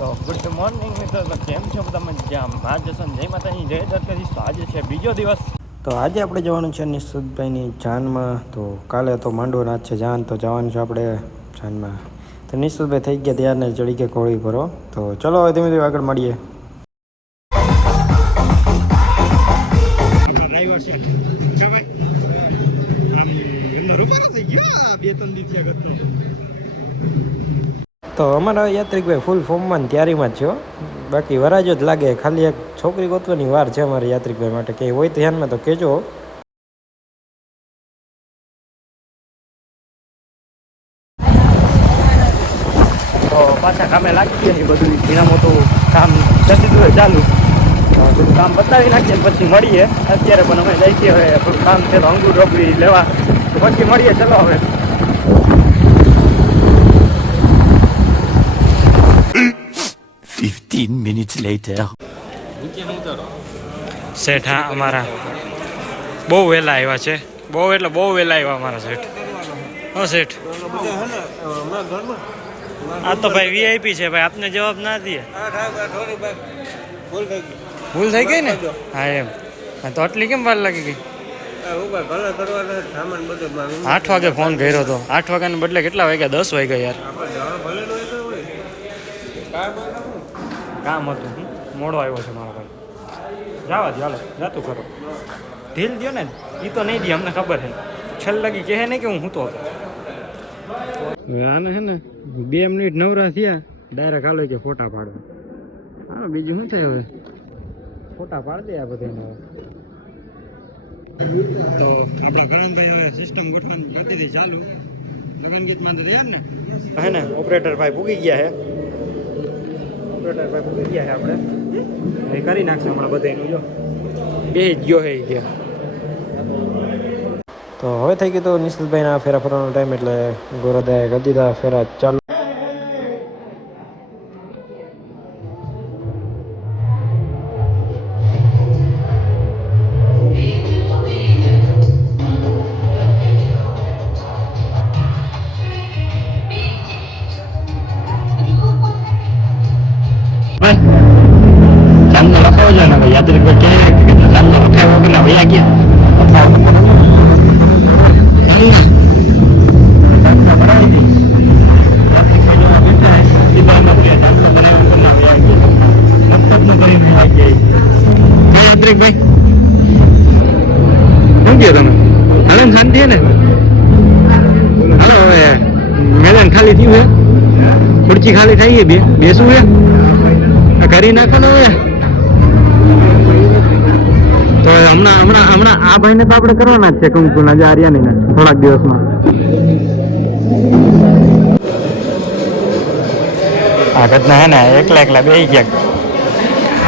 તો good morning મિત્રો, તો કેમ છો બધા મજામાં? આજે છે જય માતાજી, જય દ્વારકાધીશ. તો આજે છે બીજો દિવસ. તો આજે આપણે જવાનું છે નિશુતભાઈની જાનમાં. તો કાલે તો માંડવો નાચ છે જાન, તો જવાનું છે આપણે જાનમાં. તો નિશુતભાઈ થઈ ગયા ત્યારને ચડી ગયા કોળી ભરો. તો ચલો હવે ધીમે ધીમે આગળ મળીએ. ડ્રાઈવર છે ભાઈ, આમ રૂપારો થઈ ગયો 2-3 દિવસ આગળ. તો અમારા યાત્રિકભાઈ ફૂલ ફોર્મમાં તૈયારીમાં જ છે. બાકી વરાજો જ લાગે, ખાલી એક છોકરી ગોતવાની વાર છે અમારા યાત્રિકભાઈ માટે. કે હોય ધ્યાનમાં તો કહેજો. તો પાછા કામે લાગી ગયા છે, બધું ધીણા મોટું કામ કરી દીધું હોય ચાલુ. બધું કામ બતાવી નાખીએ પછી મળીએ. અત્યારે પણ અમે જઈ છીએ, હવે થોડું કામ છે તો અંગૂર રોપડી લેવા, તો પછી મળીએ. ચલો હવે 15 minutes later. શેઠ હા અમારા બહુ વહેલા આવ્યા છે, બહુ એટલે બહુ વહેલા આવ્યા અમારા શેઠ. હો શેઠ, આ તો ભાઈ વીઆઈપી છે ભાઈ, આપને જવાબ ના દે. ભૂલ થઈ ગઈ ને? હા એમ. હા તો આટલી કેમ વાર લાગી ગઈ? 8 વાગે ફોન કર્યો હતો. 8 વાગ્યાને બદલે કેટલા વાગ્યા? 10 વાગ્યા યાર. કામ હતું, મોડો આવ્યો છે મારો ભાઈ. જવા દો, હાલો જાતું કરો. ઢીલ દો ને, એ તો નહીં દે, અમને ખબર છે. છેલ્લે લગી કહે ને કે હું તો હતો. આને છે ને 2 મિનિટ નવરા થયા, ડાયરેક્ટ હાલો કે ફોટા પાડવા. હા બીજું શું થાય હવે, ફોટા પાડી દે આ બધા. તો આપણા ગણનભાઈ હવે સિસ્ટમ ગોઠવાનું કરી દીધી ચાલુ. લગન ગીતમાં તો તૈયાર ને હે ને? ઓપરેટર ભાઈ પૂગી ગયા છે. ઓપરેટર ભાઈ પૂગી ગયા છે, આપણે એ કરી નાખશે હમણાં બધાનું. જો બે જ ગયો હે ગયા. તો હવે થઈ ગયું તો નિશુતભાઈના ફેરા ફરવાનો ટાઈમ, એટલે ગોરદાએ કરી દીધા ફેરા ચાલુ. ચાંદનો લખાવો છે ને યાત્રિક ચાંદનો લખાવો કે ના ભૈયા ગયા. યાત્રિકભાઈ શું કહો તમે? હાલો શાંતિ છે ને? હાલો હવે મેદાન ખાલી થયું છે, ખુરચી ખાલી થઈ છે, બેસવું છે કરી નાખો ને હવે. તો હમણાં આ ભાઈને તો આપણે કરવાના જ છે કંકુના જ આર્યાની ને થોડાક દિવસમાં. આ ઘટના હે ને એકલા બેસી ગયા.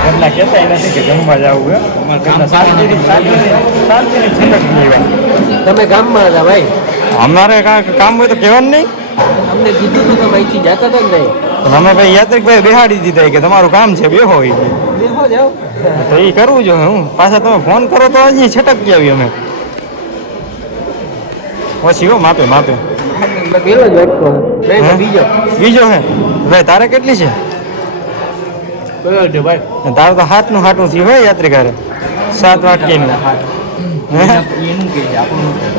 ઘરના કહેતા નથી કે જમવા જવું. તમે ગામમાં હતા ભાઈ? અમારે કામ હોય તો કહેવાનું નહીં. અમને કીધું તો તમે અહીંથી જતા હતા ને? પણ અમે ભાઈ યાત્રિકભાઈ બેહાડી દીધા કે તમારું કામ છે બેહો. બેહો જાઓ તો એ કરવું જોઈએ. હું પાછા તમે ફોન કરો તો હજી છટકી આવી અમે પછી. હો માપે પેલો જ વાટકો બીજો હે ભાઈ. તારે કેટલી છે? તારે તો હાથનું થયું હોય યાત્રિકારે 7 વાટકીનું.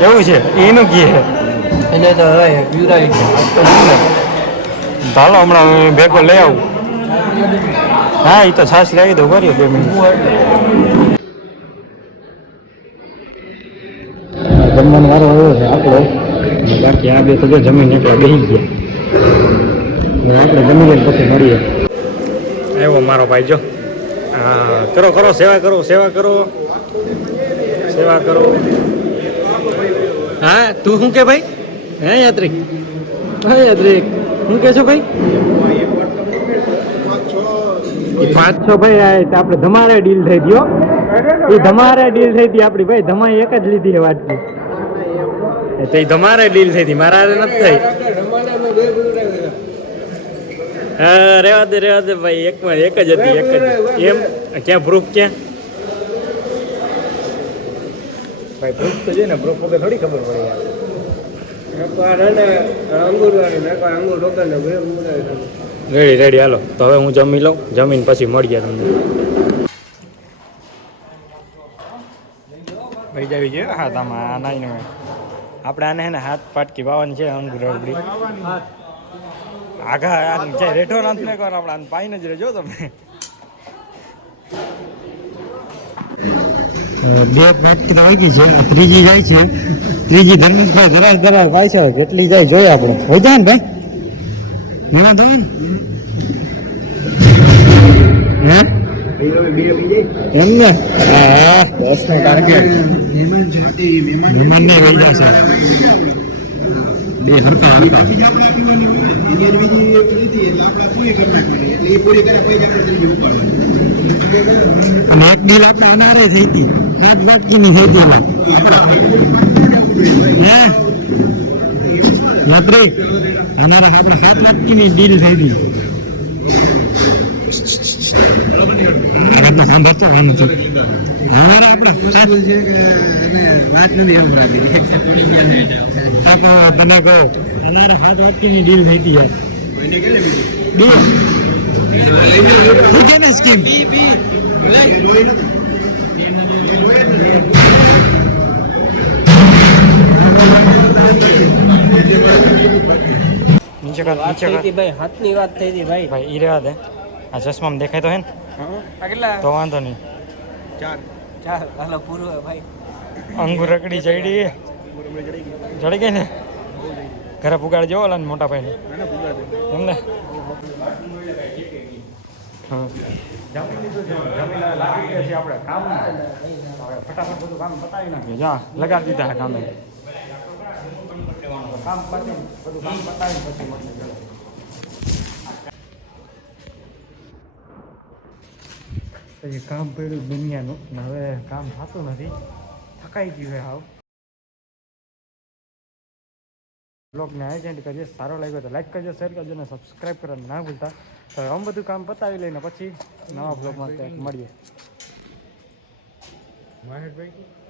એવું છે એનું કી હે એને તો ચાલો હમણાં ભેગો લઈ આવું. હા એ તો છાશ લઈ દઉં. કરીએ 2 મિનિટ. જમવાનો વારો આવ્યો છે આપણો. બાકી આ બે તો જો જમીન એટલે બેસી ગયા. આપણે જમી લઈને પછી મળીએ. એવો મારો ભાઈ જો. હા કરો સેવા કરો. હા તું શું કે ભાઈ? હે યાત્રિક શું કે છો ભાઈ? 5-6 ભાઈ આપણે ધમારે ડીલ થઈ ગયો. એ ધમારે ડીલ થઈ હતી આપણી ભાઈ. ધમાઈ એક જ લીધી વાત તો એ ધમારે ડીલ થઈ હતી, મારા નથી થઈ. હા રેવા દે ભાઈ. એકમાં એક જ હતી, એક જ. એમ ક્યાં પ્રૂફ? ક્યાં ભાઈ પ્રૂફ તો છે ને? પ્રૂફ વગર થોડી ખબર પડે યાર. અંગૂર વાળું અંગૂર વગર ને રેડી રેડી હાલો તો હવે હું જમી લઉં જમીને પછી મળીએ તમને ભાઈ જાવી જોઈએ હા તમે આ નાઈને આપણે આને હે ને હાથ પાટકી વાવાની છે અંગુર રબડી આઘા જાય રેઠો નથી ને કરો આપણે આને પાઈને જ રહેજો તમે બે પાટકી વાગી છે ત્રીજી જાય છે ત્રીજી ધર્મેશભાઈ ધરાર ભાઈ છે કેટલી જાય જોઈએ આપણે હોય જાય ને ભાઈ ઘણા તો હે એમ ને હા બસ નો ટાર્ગેટ મહેમાન ને વહી જશે બે હરકા હરકા અને એક ડીલ આપણે અનારે થઈ હતી 7 વાટકી ની થઈ હતી હે યાત્રી અનારે આપણે 7 વાટકી ની ડીલ થઈ હતી સાંભળતો અમારે આપણે તને કહો અમારે 7 વાટકીની ડીલ થઈ હતી યાર સ્કીમ નીચે કર ભાઈ હાથની વાત થઈ હતી ભાઈ ભાઈ ઈ રહેવા દે આ ચશ્મામાં દેખાય તો હે ને કેટલા તો વાંધો નહીં 4 હાલો પૂરું ભાઈ અંગુર રકડી ચડી ચડી ગઈ ને ઘરે પુગાડ જેવો ઓલા મોટા ભાઈ ને એમને આપણે કામ ફટાફટ બધું કામ પતાવી નાખીએ જા લગાડી દીધા હે કામે કામ પતી બધું કામ પતાવી પછી મળીએ પછી કામ પડ્યું દુનિયાનું ને હવે કામ થતું નથી થકાઈ ગયું છે હાવ બ્લોગને એજેન્ટ કરીએ સારો લાગ્યો તો લાઈક કરજો શેર કરજો અને સબસ્ક્રાઈબ કરવાનું ના ભૂલતા તો આમ બધું કામ પતાવી લઈને પછી નવા બ્લોગમાં મળીએ મહેશભાઈ